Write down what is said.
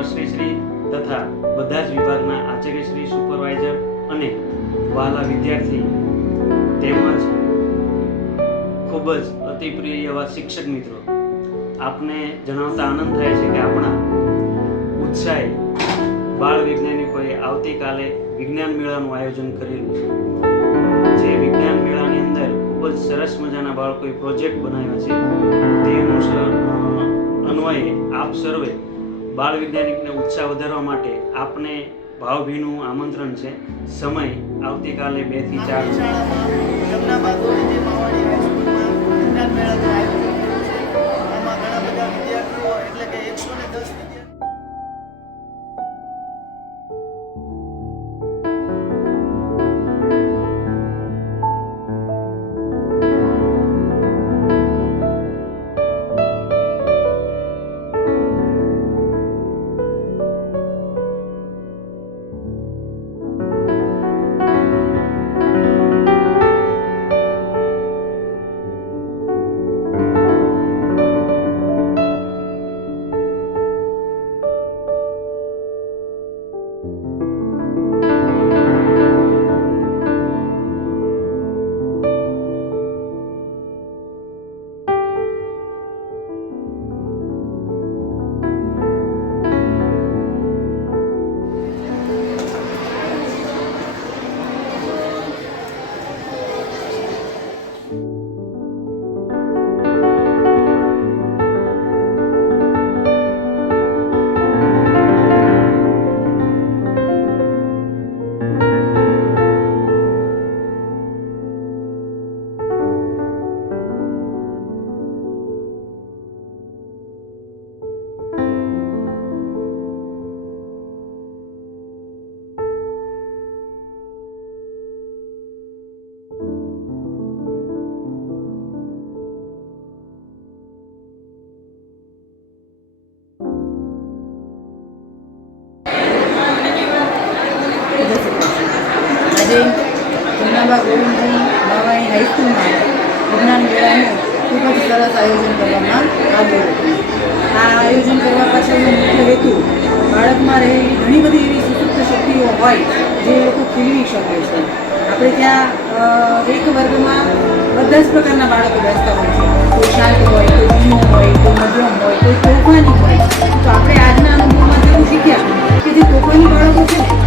ટ્રસ્ટીશ્રી તથા બધા જ વિભાગના આચાર્યશ્રી, સુપરવાઇઝર અને વહાલા વિદ્યાર્થી તેમજ ખૂબ જ અતિપ્રિય એવા શિક્ષક મિત્રો, આપને જણાવતા આનંદ થાય છે કે આપણા ઉત્સાહી બાળ વૈજ્ઞાનિકોએ આવતીકાલે વિજ્ઞાન મેળાનું આયોજન કરેલું છે. જે વિજ્ઞાન મેળાની અંદર ખૂબ જ સરસ મજાના બાળકોએ પ્રોજેક્ટ બનાવ્યા છે. તે અન્વયે આપ સર્વે બાળ વૈજ્ઞાનિકને ઉત્સાહ વધારવા માટે આપને ભાવભીનું આમંત્રણ છે. સમય આવતીકાલે 2 થી 4 આજે જમનાબા ગોવિંદજી બાવાઈ હાઈસ્કૂલમાં વિજ્ઞાન મેળાનું ખૂબ જ સરસ આયોજન કરવામાં આવ્યું હતું. આ આયોજન કરવા પાછળનો મુખ્ય હેતુ બાળકમાં રહેલી ઘણી બધી એવી સુસુપ્ત શક્તિઓ હોય જે લોકો ખીલવી શકે છે. આપણે ત્યાં એક વર્ગમાં બધા જ પ્રકારના બાળકો બેસતા હોય છે. કોઈ શાંત હોય, કોઈ ધીમો હોય, કોઈ મધ્યમ હોય, કોઈ તોફાની હોય. તો આપણે આજના અનુભવમાં એવું શીખ્યા કે જે તોફાની બાળકો છે ને